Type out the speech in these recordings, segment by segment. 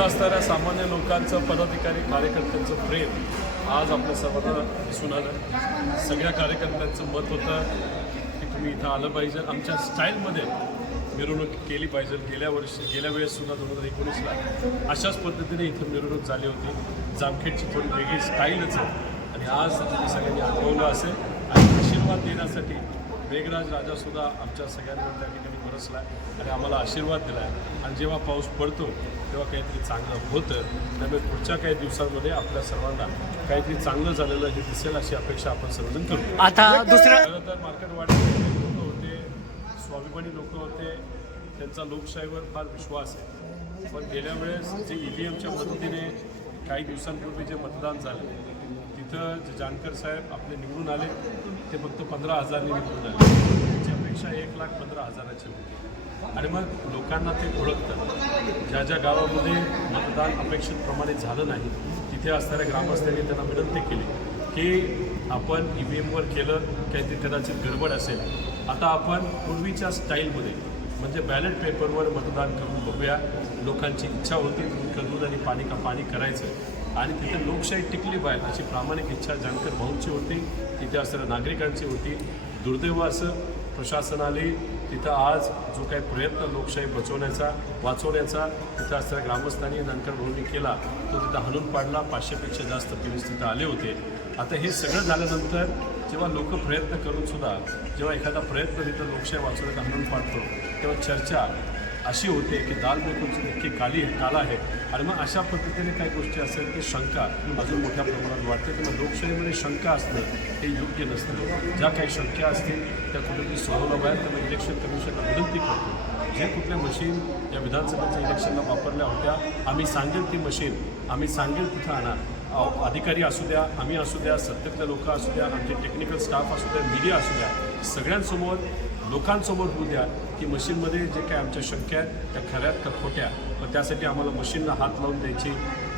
असणाऱ्या सामान्य लोकांचं पदाधिकारी कार्यकर्त्यांचं प्रेम आज आपल्या सर्वांना दिसून आलं. सगळ्या कार्यकर्त्यांचं मत होतं की तुम्ही इथं आलं पाहिजे. आमच्या स्टाईलमध्ये मिरवणूक केली पाहिजे. गेल्या वर्षी गेल्या वेळेस सुद्धा दोन हजार एकोणीसला अशाच पद्धतीने इथं मिरवणूक झाली होती. जामखेडची थोडी वेगळी स्टाईलच आहे. आणि आज तुम्ही सगळ्यांनी अनुभवलं असेल आणि आशीर्वाद देण्यासाठी मेघराज राजा सुद्धा आमच्या सगळ्यांवर त्या ठिकाणी बरसला आणि आम्हाला आशीर्वाद दिला आहे आणि जेव्हा पाऊस पडतो तेव्हा काहीतरी चांगलं होतं. त्यामुळे पुढच्या काही दिवसांमध्ये आपल्या सर्वांना काहीतरी चांगलं झालेलं हे दिसेल अशी अपेक्षा आपण सर्वजण करू. आता दुसरं खरं तर मार्केटवाडीचे लोक होते स्वाभिमानी लोक होते त्यांचा लोकशाहीवर फार विश्वास आहे. पण गेल्या वेळेस जे ई व्ही एमच्या मदतीने काही दिवसांपूर्वी जे मतदान झालं इथं जे जानकर साहेब आपले निवडून आले ते फक्त पंधरा हजारने निवडून आले. त्याची अपेक्षा एक लाख पंधरा हजाराचे होते. आणि मग लोकांना ते ओळखतं ज्या ज्या गावामध्ये मतदान अपेक्षितप्रमाणे झालं नाही तिथे असणाऱ्या ग्रामस्थांनी त्यांना विनंती केली की आपण ई व्ही एमवर केलं काहीतरी कदाचित गडबड असेल. आता आपण पूर्वीच्या स्टाईलमध्ये म्हणजे बॅलेट पेपरवर मतदान करून बघूया. लोकांची इच्छा होती दूध आणि पाणी का पाणी करायचं. आणि तिथे लोकशाही टिकली पाहिजे अशी प्रामाणिक इच्छा जानकर भाऊंची होती तिथे असणाऱ्या नागरिकांची होती. दुर्दैव असं प्रशासनाने तिथं आज जो काही प्रयत्न लोकशाही बचवण्याचा वाचवण्याचा तिथं असणाऱ्या ग्रामस्थांनी जानकर भाऊंनी केला तो तिथं हाणून पाडला. पाचशेपेक्षा जास्त पोलीस तिथं आले होते. आता हे सगळं झाल्यानंतर जेव्हा लोक प्रयत्न करून सुद्धा जेव्हा एखादा प्रयत्न तिथं लोकशाही वाचवण्याचा हाणून पाडतो तेव्हा चर्चा अशी होते की दाल में नक्की काली काला आहे. आणि मग अशा पद्धतीने काही गोष्टी असेल की शंका अजून मोठ्या प्रमाणात वाढते. किंवा लोकशाहीमध्ये शंका असणं हे योग्य नसतं. ज्या काही शंका असतील त्या कुठेतरी सोडवल्या पाहिजे त्यामुळे इलेक्शन कमिशनला विनंती करतो. जे कुठल्या मशीन या विधानसभेच्या इलेक्शनला वापरल्या होत्या आम्ही सांगेल ती मशीन आम्ही सांगेल तिथं आणा. अधिकारी असू द्या आम्ही असू द्या सत्तेतले लोक असू द्या आमचे टेक्निकल स्टाफ असू द्या मीडिया असू द्या सगळ्यांसमोर लोकांसमोर होऊ द्या की मशीनमध्ये जे काय आमच्या शंका आहेत त्या खऱ्यात का खोट्या पण त्यासाठी आम्हाला मशीनला हात लावून द्यायची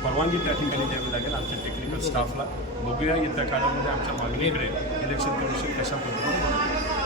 परवानगी त्या ठिकाणी द्यावी लागेल आमच्या टेक्निकल स्टाफला बघूया येत्या काळामध्ये आमच्या मागणीकडे इलेक्शन कमिशन कशा पद्धतीने